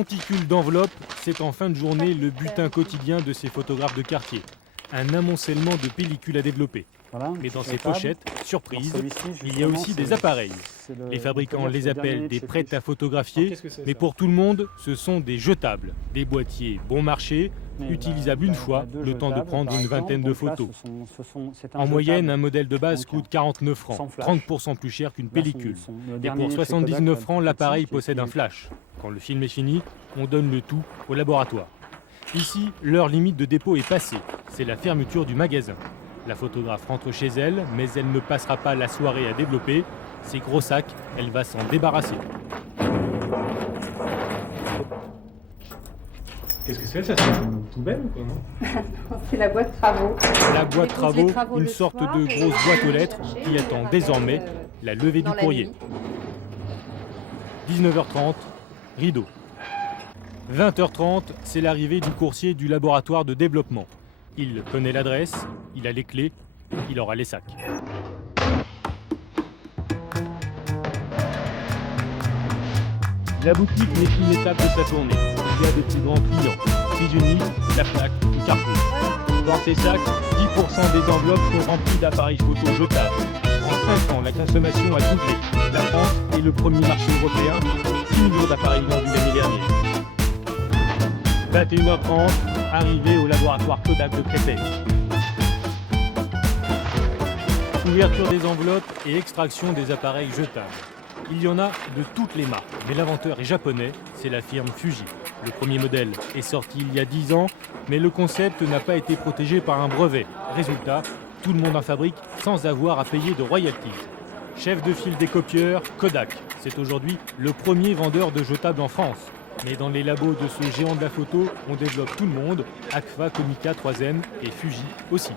monticule d'enveloppes, c'est en fin de journée le butin quotidien de ces photographes de quartier. Un amoncellement de pellicules à développer. Voilà, Mais dans ces pochettes, surprise, il y a aussi des appareils. Les fabricants les appellent des prêts à photographier, mais pour tout le monde, ce sont des jetables. Des boîtiers bon marché, utilisables une fois, le temps de prendre une vingtaine de photos. En moyenne, un modèle de base coûte 49 francs, 30% plus cher qu'une pellicule. Et pour 79 francs, l'appareil possède un flash. Quand le film est fini, on donne le tout au laboratoire. Ici, l'heure limite de dépôt est passée. C'est la fermeture du magasin. La photographe rentre chez elle, mais elle ne passera pas la soirée à développer. Ces gros sacs, elle va s'en débarrasser. Qu'est-ce que c'est? Ça, c'est une poubelle ou quoi, non? C'est la boîte travaux. La boîte travaux, une sorte de grosse boîte aux lettres qui attend désormais la levée du courrier. 19h30, rideau. 20h30, c'est l'arrivée du coursier du laboratoire de développement. Il connaît l'adresse, il a les clés, il aura les sacs. La boutique n'est qu'une étape de sa tournée. Il y a des plus grands clients, Prisuni, La Fnac ou Carrefour. Dans ces sacs, 10% des enveloppes sont remplies d'appareils photo jetables. En 5 ans, la consommation a doublé. La France est le premier marché européen, 6 millions d'appareils vendus l'année dernière. 21h30, arrivée au laboratoire Kodak de Créteil. Ouverture des enveloppes et extraction des appareils jetables. Il y en a de toutes les marques, mais l'inventeur est japonais, c'est la firme Fuji. Le premier modèle est sorti il y a 10 ans, mais le concept n'a pas été protégé par un brevet. Résultat, tout le monde en fabrique sans avoir à payer de royalties. Chef de file des copieurs, Kodak. C'est aujourd'hui le premier vendeur de jetables en France. Mais dans les labos de ce géant de la photo, on développe tout le monde, Agfa, Konica, 3M et Fuji aussi.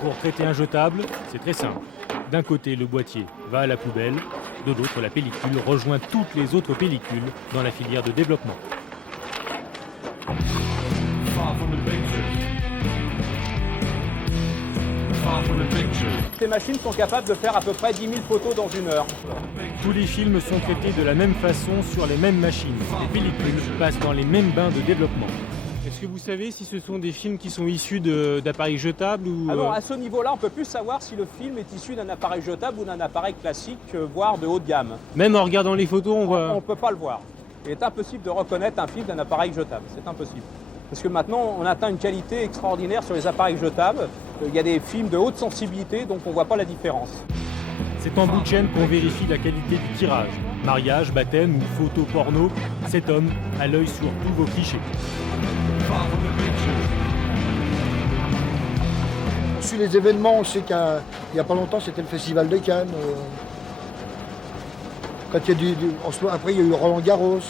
Pour traiter un jetable, c'est très simple. D'un côté, le boîtier va à la poubelle, de l'autre, la pellicule rejoint toutes les autres pellicules dans la filière de développement. Ces machines sont capables de faire à peu près 10 000 photos dans une heure. Tous les films sont traités de la même façon sur les mêmes machines. Les pellicules passent dans les mêmes bains de développement. Est-ce que vous savez si ce sont des films qui sont issus d'appareils jetables ou... Alors à ce niveau-là, on ne peut plus savoir si le film est issu d'un appareil jetable ou d'un appareil classique, voire de haut de gamme. Même en regardant les photos, on voit... On ne peut pas le voir. Il est impossible de reconnaître un film d'un appareil jetable. C'est impossible. Parce que maintenant, on atteint une qualité extraordinaire sur les appareils jetables. Il y a des films de haute sensibilité, donc on ne voit pas la différence. C'est en bout de chaîne qu'on vérifie la qualité du tirage. Mariage, baptême ou photo porno, cet homme a l'œil sur tous vos clichés. Sur les événements, on sait qu'il n'y a pas longtemps, c'était le Festival de Cannes. Quand il y a après, il y a eu Roland Garros.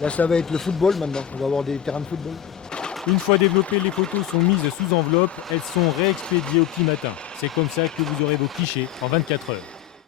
Là, ça va être le football maintenant. On va avoir des terrains de football. Une fois développées, les photos sont mises sous enveloppe. Elles sont réexpédiées au petit matin. C'est comme ça que vous aurez vos clichés en 24 heures.